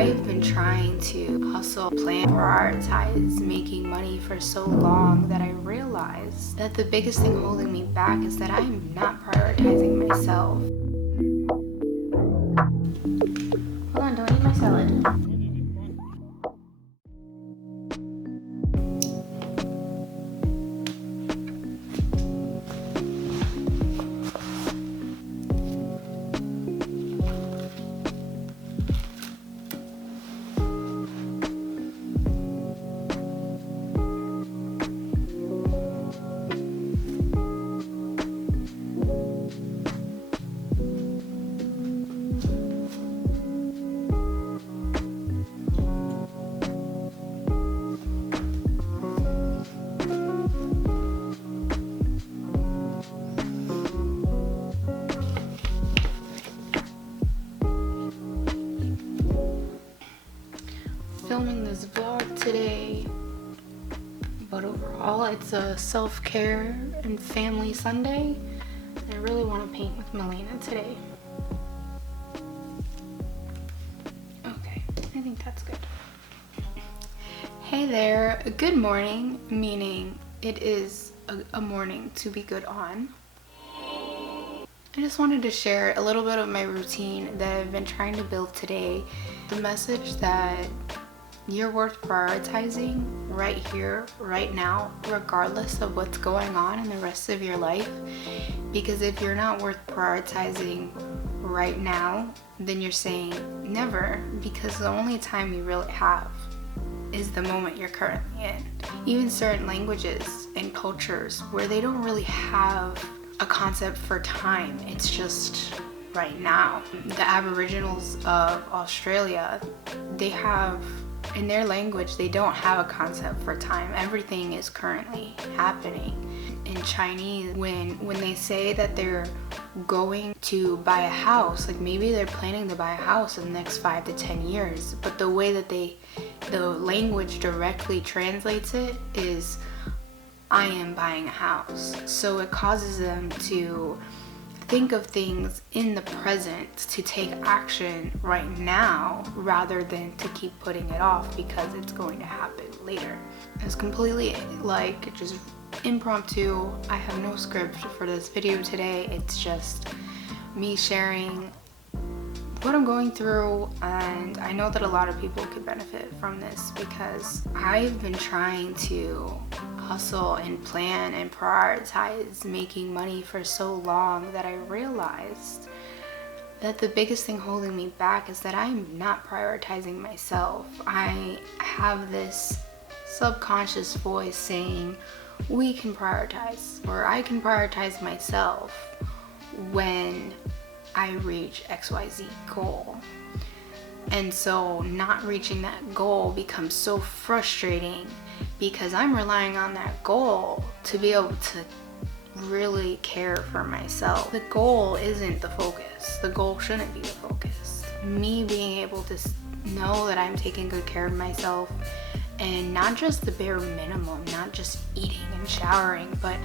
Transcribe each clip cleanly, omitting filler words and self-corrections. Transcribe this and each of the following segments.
I've been trying to hustle, plan, prioritize making money for so long that I realized that the biggest thing holding me back is that I'm not prioritizing myself. Hold on, don't eat my salad. Filming this vlog today, but overall it's a self-care and family Sunday. I really want to paint with Milena today. Okay, I think that's good. Hey there, good morning, meaning it is a morning to be good on. I just wanted to share a little bit of my routine that I've been trying to build today. The message that you're worth prioritizing right here, right now, regardless of what's going on in the rest of your life. Because if you're not worth prioritizing right now, then you're saying never, because the only time you really have is the moment you're currently in. Even certain languages and cultures where they don't really have a concept for time, it's just right now. The Aboriginals of Australia, they have, in their language, they don't have a concept for time. Everything is currently happening. In Chinese, when they say that they're going to buy a house, like maybe they're planning to buy a house in the next 5 to 10 years, but the way that the language directly translates it is, I am buying a house. So it causes them to think of things in the present, to take action right now rather than to keep putting it off because it's going to happen later. It's completely like just impromptu. I have no script for this video today. It's just me sharing what I'm going through, and I know that a lot of people could benefit from this because I've been trying to hustle and plan and prioritize making money for so long that I realized that the biggest thing holding me back is that I'm not prioritizing myself. I have this subconscious voice saying we can prioritize, or I can prioritize myself when I reach XYZ goal. And so not reaching that goal becomes so frustrating because I'm relying on that goal to be able to really care for myself. The goal isn't the focus. The goal shouldn't be the focus. Me being able to know that I'm taking good care of myself, and not just the bare minimum, not just eating and showering, but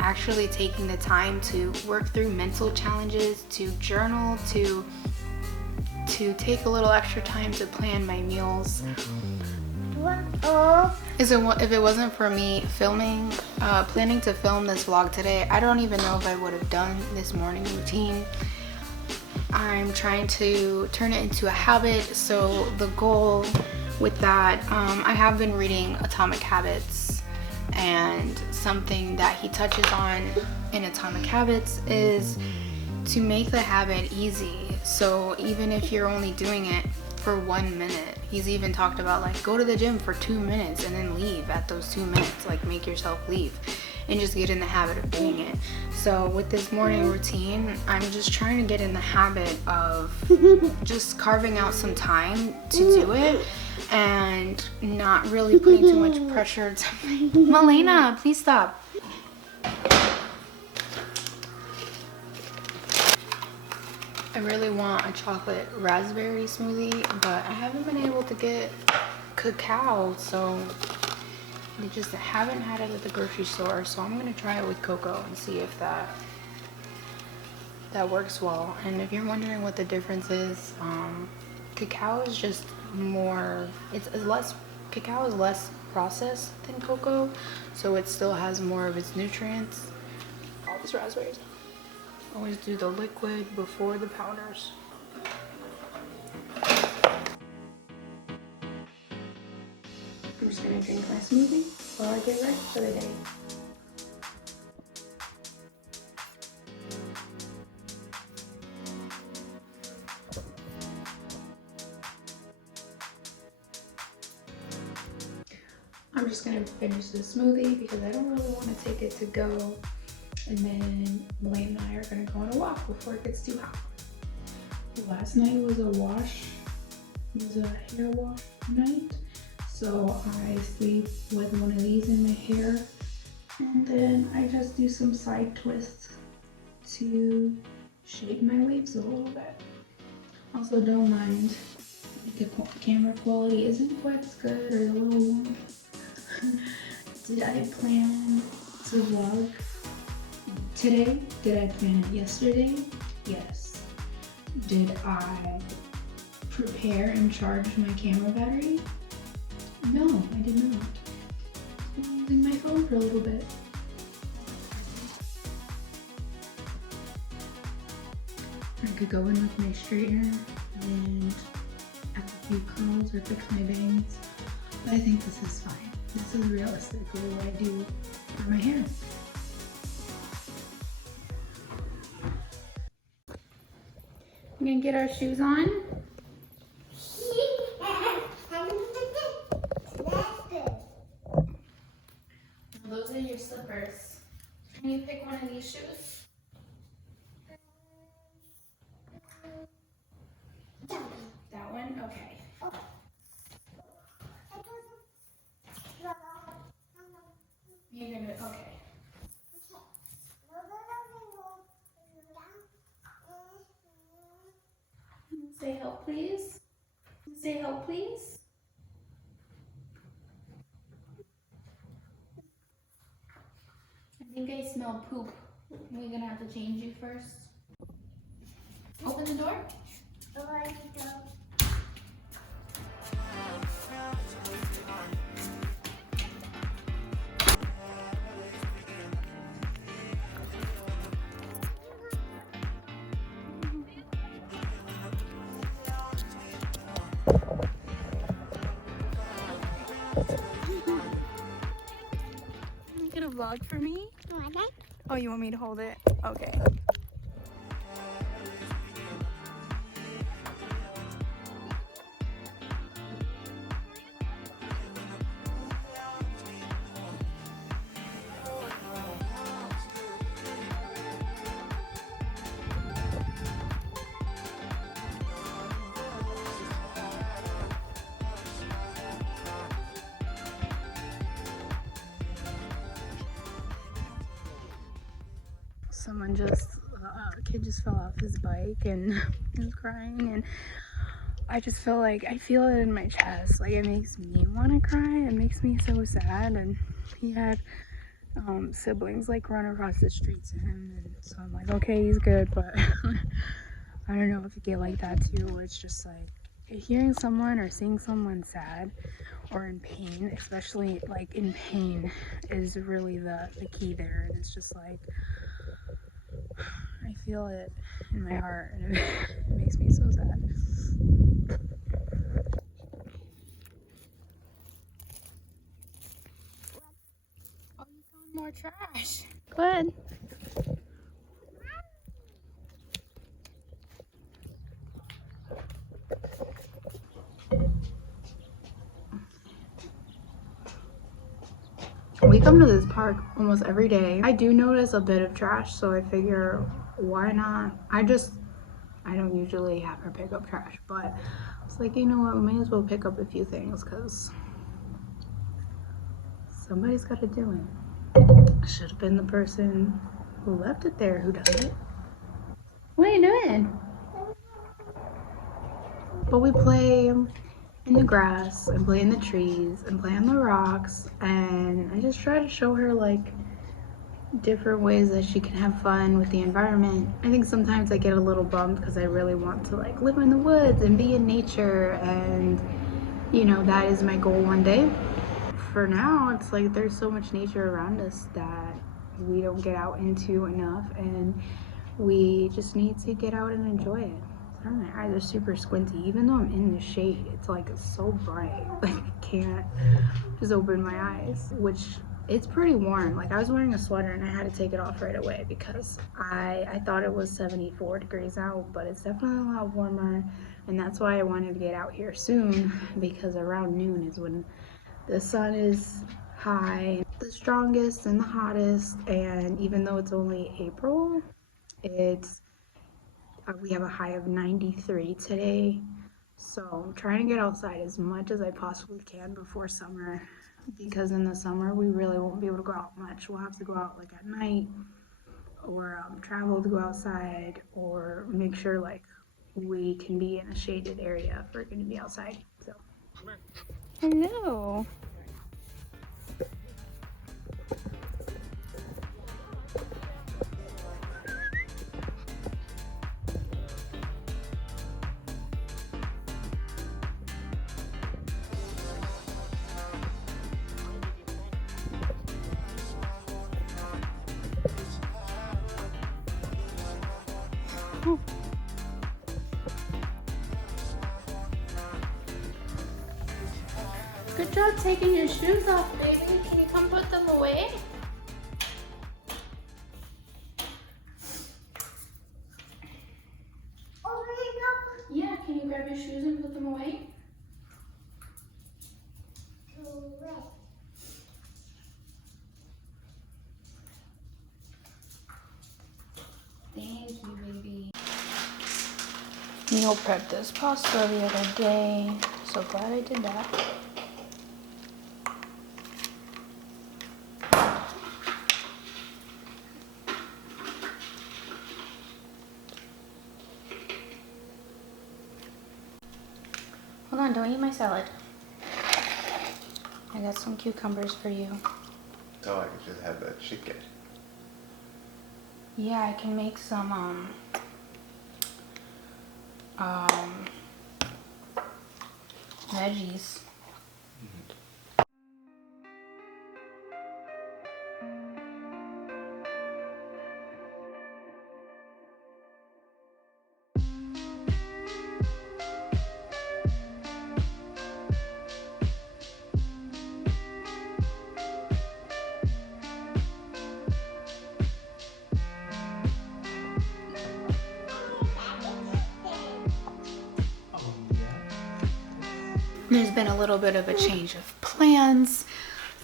actually taking the time to work through mental challenges, to journal, to take a little extra time to plan my meals. If it wasn't for me planning to film this vlog today, I don't even know if I would have done this morning routine. I'm trying to turn it into a habit, so the goal with that, I have been reading Atomic Habits, and something that he touches on in Atomic Habits is to make the habit easy. So even if you're only doing it for 1 minute, he's even talked about like go to the gym for 2 minutes and then leave at those 2 minutes, like make yourself leave and just get in the habit of doing it. So with this morning routine, I'm just trying to get in the habit of just carving out some time to do it and not really putting too much pressure to Milena, please stop. I really want a chocolate raspberry smoothie, but I haven't been able to get cacao, so they just haven't had it at the grocery store. So I'm gonna try it with cocoa and see if that works well. And if you're wondering what the difference is, cacao is just more, it's less, cacao is less processed than cocoa, so it still has more of its nutrients. All these raspberries. Always do the liquid before the powders. I'm just gonna drink my smoothie while I get ready for the day. I'm just gonna finish the smoothie because I don't really want to take it to go. And then Millen and I are gonna go on a walk before it gets too hot. Last night was a wash, it was a hair wash night. So I sleep with one of these in my hair. And then I just do some side twists to shape my waves a little bit. Also don't mind if the camera quality isn't quite as good or a little warm. Did I plan to vlog today? Did I plan it yesterday? Yes. Did I prepare and charge my camera battery? No, I did not. I'm using my phone for a little bit. I could go in with my straightener and add a few curls or fix my bangs, but I think this is fine. This is realistically what I do for my hair. We're gonna get our shoes on. Those are your slippers. Can you pick one of these shoes? That one? Okay. You're gonna, okay. Say help, please. Say help, please. I think I smell poop. We're gonna have to change you first. Open the door. You gonna vlog for me? Oh, you want me to hold it? Okay. Someone just, a kid just fell off his bike and is crying, and I just feel like, I feel it in my chest. Like, it makes me want to cry. It makes me so sad. And he had siblings like run across the street to him, and so I'm like, okay, he's good, but I don't know if you get like that too, where it's just like hearing someone or seeing someone sad or in pain, especially like in pain, is really the key there. And it's just like, I feel it in my heart, and it makes me so sad. Oh, you found more trash. Good. We come to this park almost every day. I do notice a bit of trash, so I figure why not? I don't usually have her pick up trash, but I was like, you know what, we may as well pick up a few things because somebody's got to do it. I should have been the person who left it there who does it. What are you doing? But we play in the grass and play in the trees and play on the rocks, and I just try to show her like different ways that she can have fun with the environment. I think sometimes I get a little bummed because I really want to like live in the woods and be in nature and you know, that is my goal one day. For now, it's like there's so much nature around us that we don't get out into enough, and we just need to get out and enjoy it. I don't know, my eyes are super squinty. Even though I'm in the shade, it's like so bright. Like I can't just open my eyes, which it's pretty warm. Like I was wearing a sweater and I had to take it off right away because I thought it was 74 degrees out, but it's definitely a lot warmer. And that's why I wanted to get out here soon, because around noon is when the sun is high, the strongest and the hottest. And even though it's only April, it's we have a high of 93 today. So I'm trying to get outside as much as I possibly can before summer, because in the summer we really won't be able to go out much. We'll have to go out like at night, or travel to go outside, or make sure like we can be in a shaded area if we're going to be outside. So hello. Good job taking your shoes off, baby. Can you come put them away? Yeah, can you grab your shoes and put them away? Thank you, baby. Meal prepped this pasta the other day. So glad I did that. Hold on, don't eat my salad. I got some cucumbers for you. So I could just have that chicken. Yeah, I can make some veggies. There's been a little bit of a change of plans.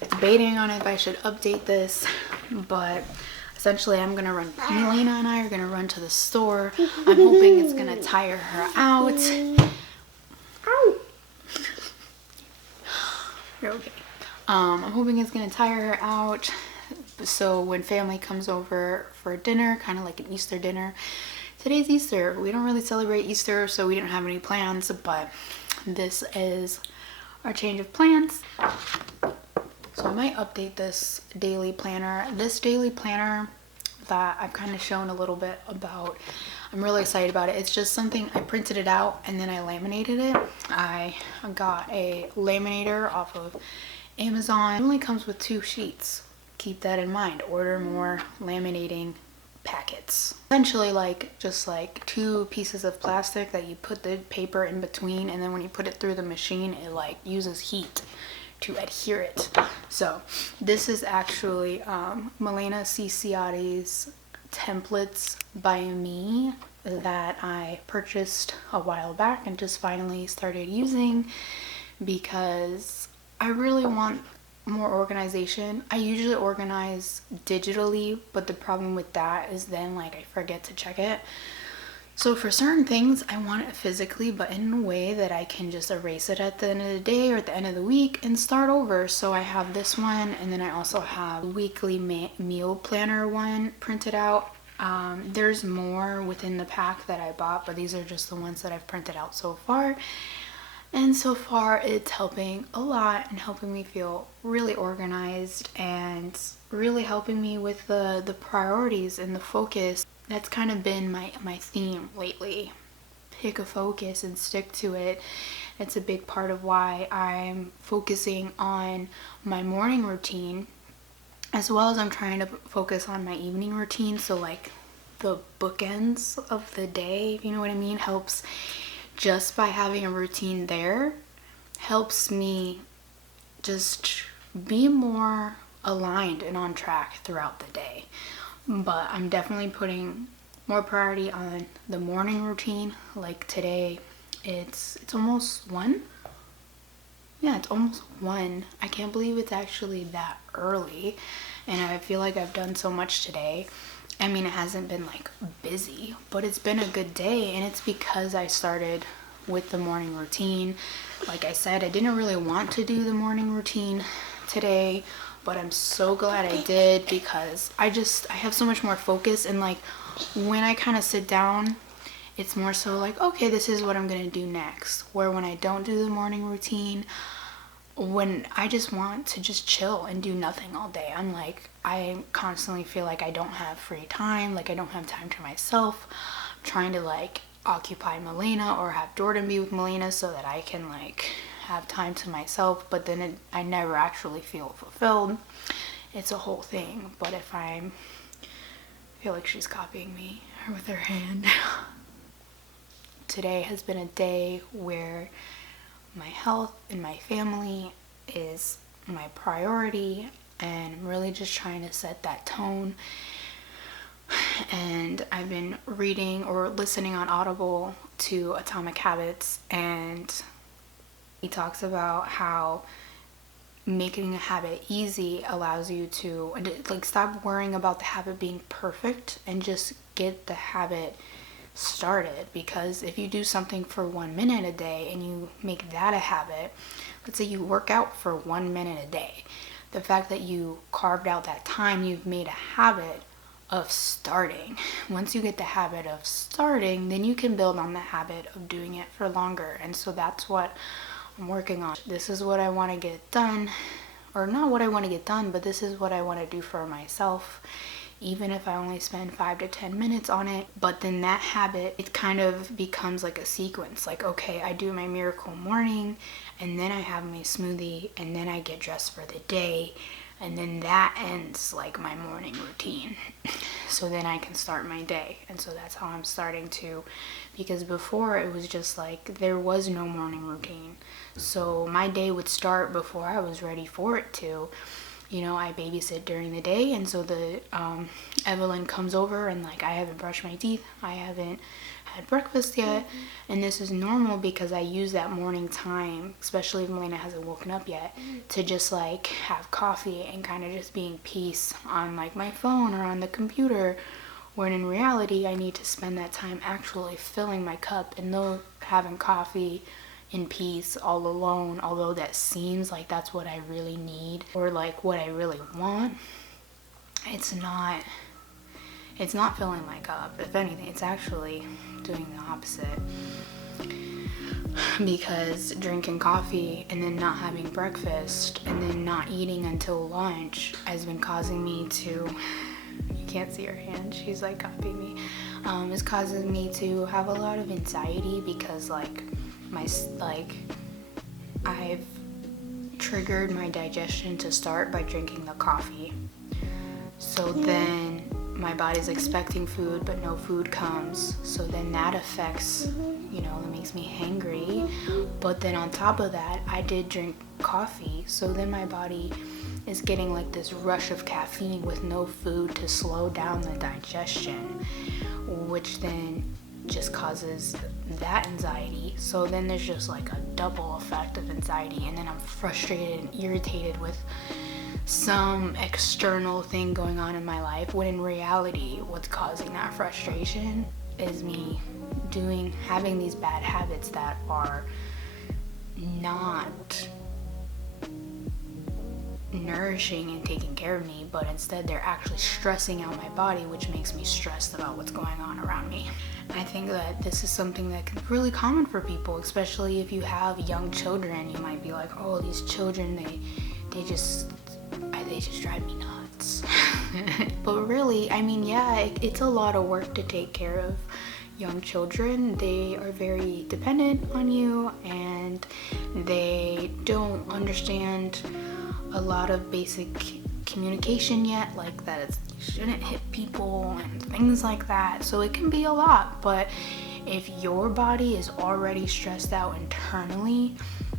Debating on if I should update this, but essentially I'm gonna run. Melina and I are gonna run to the store. I'm hoping it's gonna tire her out. You're okay. I'm hoping it's gonna tire her out. So when family comes over for dinner, kind of like an Easter dinner. Today's Easter. We don't really celebrate Easter, so we didn't have any plans, but this is our change of plans. So I might update this daily planner. This daily planner that I've kind of shown a little bit about, I'm really excited about it. It's just something, I printed it out and then I laminated it. I got a laminator off of Amazon. It only comes with 2 sheets. Keep that in mind. Order more laminating packets. Essentially just like 2 pieces of plastic that you put the paper in between, and then when you put it through the machine, it like uses heat to adhere it. So this is actually Milena Cicciotti's templates by me that I purchased a while back and just finally started using, because I really want more organization. I usually organize digitally, but the problem with that is then like I forget to check it. So for certain things I want it physically, but in a way that I can just erase it at the end of the day or at the end of the week and start over. So I have this one, and then I also have a weekly meal planner one printed out. There's more within the pack that I bought, but these are just the ones that I've printed out so far. And so far it's helping a lot and helping me feel really organized and really helping me with the priorities and the focus. That's kind of been my theme lately. Pick a focus and stick to it It's a big part of why I'm focusing on my morning routine, as well as I'm trying to focus on my evening routine. So like the bookends of the day, if you know what I mean, helps. Just by having a routine there helps me just be more aligned and on track throughout the day. But I'm definitely putting more priority on the morning routine. Like today, it's almost 1. Yeah, it's almost 1. I can't believe it's actually that early, and I feel like I've done so much today. I mean, it hasn't been like busy, but it's been a good day, and it's because I started with the morning routine. Like I said, I didn't really want to do the morning routine today, but I'm so glad I did, because I have so much more focus, and like when I kind of sit down, it's more so like, okay, this is what I'm gonna do next. Where when I don't do the morning routine, when I just want to just chill and do nothing all day, I'm like, I constantly feel like I don't have free time, like I don't have time to myself. I'm trying to like occupy Melena or have Jordan be with Melena so that I can like have time to myself, but then I never actually feel fulfilled. It's a whole thing. But if I feel like she's copying me with her hand. Today has been a day where my health and my family is my priority, and I'm really just trying to set that tone. And I've been reading or listening on Audible to Atomic Habits, and he talks about how making a habit easy allows you to like stop worrying about the habit being perfect and just get the habit started. Because if you do something for 1 minute a day and you make that a habit, let's say you work out for 1 minute a day, the fact that you carved out that time, you've made a habit of starting. Once you get the habit of starting, then you can build on the habit of doing it for longer. And so that's what I'm working on. This is what I want to get done, or not what I want to get done, but this is what I want to do for myself, even if I only spend 5 to 10 minutes on it. But then that habit, it kind of becomes like a sequence. Like, okay, I do my miracle morning, and then I have my smoothie, and then I get dressed for the day, and then that ends like my morning routine. So then I can start my day. And so that's how I'm starting to, because before it was just like there was no morning routine. So my day would start before I was ready for it to. You know, I babysit during the day, and so the Evelyn comes over, and like I haven't brushed my teeth, I haven't had breakfast yet, and this is normal because I use that morning time, especially if Melena hasn't woken up yet, to just like have coffee and kind of just be in peace on like my phone or on the computer, when in reality I need to spend that time actually filling my cup. And though having coffee in peace all alone, although that seems like that's what I really need or like what I really want, it's not filling my cup. If anything, it's actually doing the opposite, because drinking coffee and then not having breakfast and then not eating until lunch has been causing me to, you can't see her hand, she's like copying me, is causing me to have a lot of anxiety, because like I've triggered my digestion to start by drinking the coffee. So then my body's expecting food, but no food comes. So then that affects, you know, it makes me hangry. But then on top of that, I did drink coffee. So then my body is getting like this rush of caffeine with no food to slow down the digestion, which then just causes that anxiety. So then there's just like a double effect of anxiety, and then I'm frustrated and irritated with some external thing going on in my life, when in reality what's causing that frustration is me having these bad habits that are not nourishing and taking care of me, but instead they're actually stressing out my body, which makes me stressed about what's going on around me. I think that this is something that can be really common for people, especially if you have young children. You might be like, oh, these children, they just drive me nuts. But really, I mean, yeah, it's a lot of work to take care of young children, they are very dependent on you, and they don't understand a lot of basic communication yet, like that you shouldn't hit people and things like that. So it can be a lot, but if your body is already stressed out internally,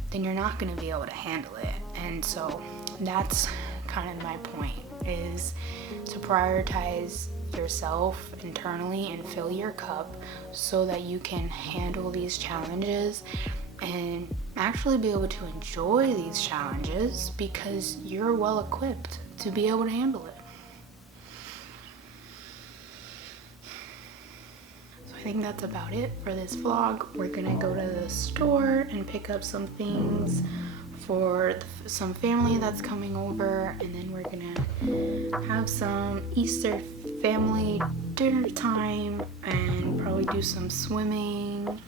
then you're not going to be able to handle it. And so that's kind of my point, is to prioritize yourself internally and fill your cup so that you can handle these challenges and actually be able to enjoy these challenges because you're well equipped to be able to handle it. So I think that's about it for this vlog. We're gonna go to the store and pick up some things for some family that's coming over, and then we're gonna have some Easter family dinner time and probably do some swimming.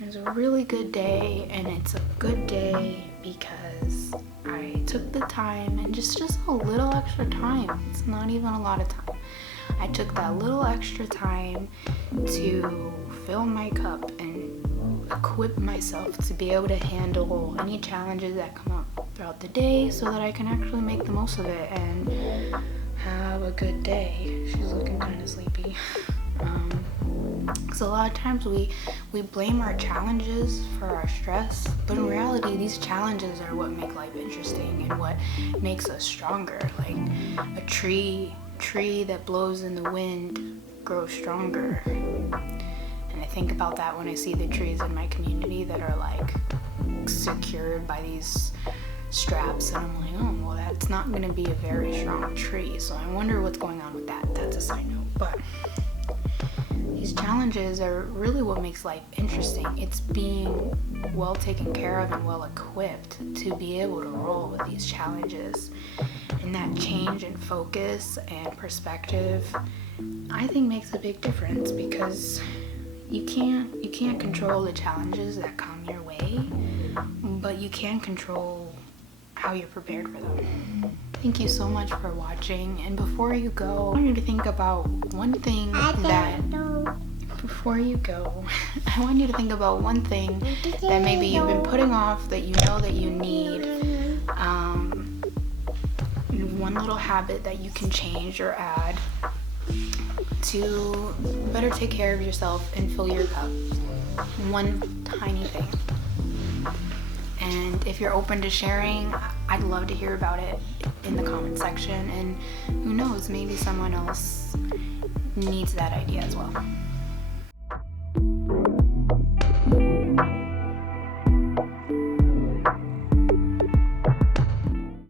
It was a really good day, and it's a good day because I took the time, and just a little extra time. It's not even a lot of time. I took that little extra time to fill my cup and equip myself to be able to handle any challenges that come up throughout the day so that I can actually make the most of it and have a good day. She's looking kind of sleepy. So a lot of times we blame our challenges for our stress, but in reality these challenges are what make life interesting and what makes us stronger. Like a tree that blows in the wind grows stronger. And I think about that when I see the trees in my community that are like secured by these straps, and I'm like, oh, well, that's not going to be a very strong tree. So I wonder what's going on with that. That's a side note. But these challenges are really what makes life interesting. It's being well taken care of and well equipped to be able to roll with these challenges. And that change in focus and perspective, I think, makes a big difference, because you can't control the challenges that come your way, but you can control how you're prepared for them. Thank you so much for watching, and before you go, I want you to think about one thing before you go, I want you to think about one thing that maybe you've been putting off that you know that you need, one little habit that you can change or add to better take care of yourself and fill your cup. One tiny thing. And if you're open to sharing, I'd love to hear about it in the comment section, and who knows, maybe someone else needs that idea as well.